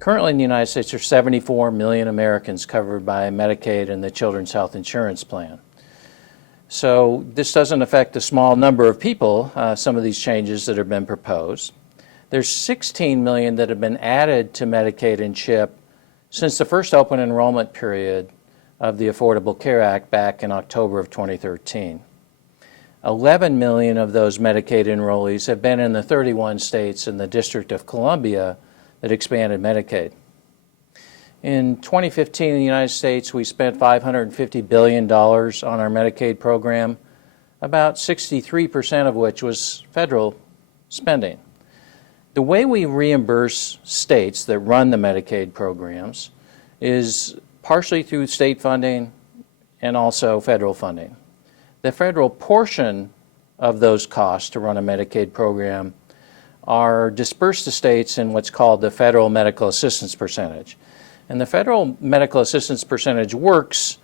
Currently in the United States, there are 74 million Americans covered by Medicaid and the Children's Health Insurance Plan. So this doesn't affect a small number of people, some of these changes that have been proposed. There's 16 million that have been added to Medicaid and CHIP since the first open enrollment period of the Affordable Care Act back in October of 2013. 11 million of those Medicaid enrollees have been in the 31 states in the District of Columbia that expanded Medicaid. In 2015 in the United States, we spent $550 billion on our Medicaid program, about 63% of which was federal spending. The way we reimburse states that run the Medicaid programs is partially through state funding and also federal funding. The federal portion of those costs to run a Medicaid program are dispersed to states in what's called the Federal Medical Assistance Percentage. And the Federal Medical Assistance Percentage works,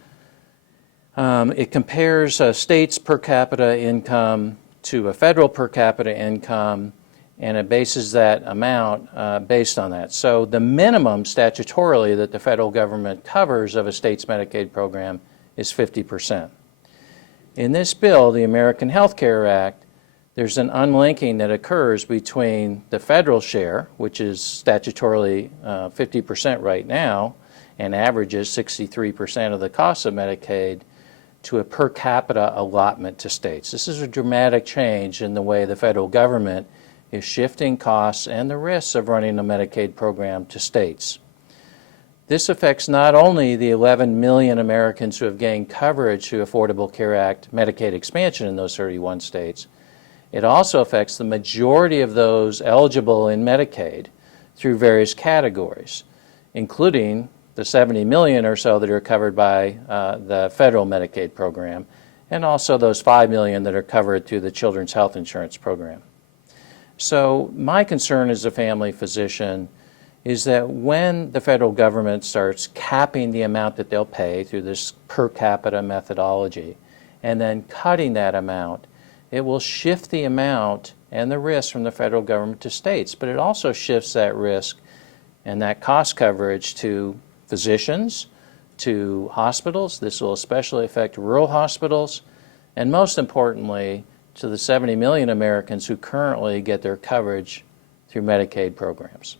it compares a state's per capita income to a federal per capita income, and it bases that amount based on that. So the minimum statutorily that the federal government covers of a state's Medicaid program is 50%. In this bill, the American Health Care Act, there's an unlinking that occurs between the federal share, which is statutorily 50% right now, and averages 63% of the cost of Medicaid, to a per capita allotment to states. This is a dramatic change in the way the federal government is shifting costs and the risks of running a Medicaid program to states. This affects not only the 11 million Americans who have gained coverage through Affordable Care Act Medicaid expansion in those 31 states, it also affects the majority of those eligible in Medicaid through various categories, including the 70 million or so that are covered by the federal Medicaid program, and also those 5 million that are covered through the Children's Health Insurance Program. So my concern as a family physician is that when the federal government starts capping the amount that they'll pay through this per capita methodology and then cutting that amount, it will shift the amount and the risk from the federal government to states, but it also shifts that risk and that cost coverage to physicians, to hospitals. This will especially affect rural hospitals, and most importantly, to the 70 million Americans who currently get their coverage through Medicaid programs.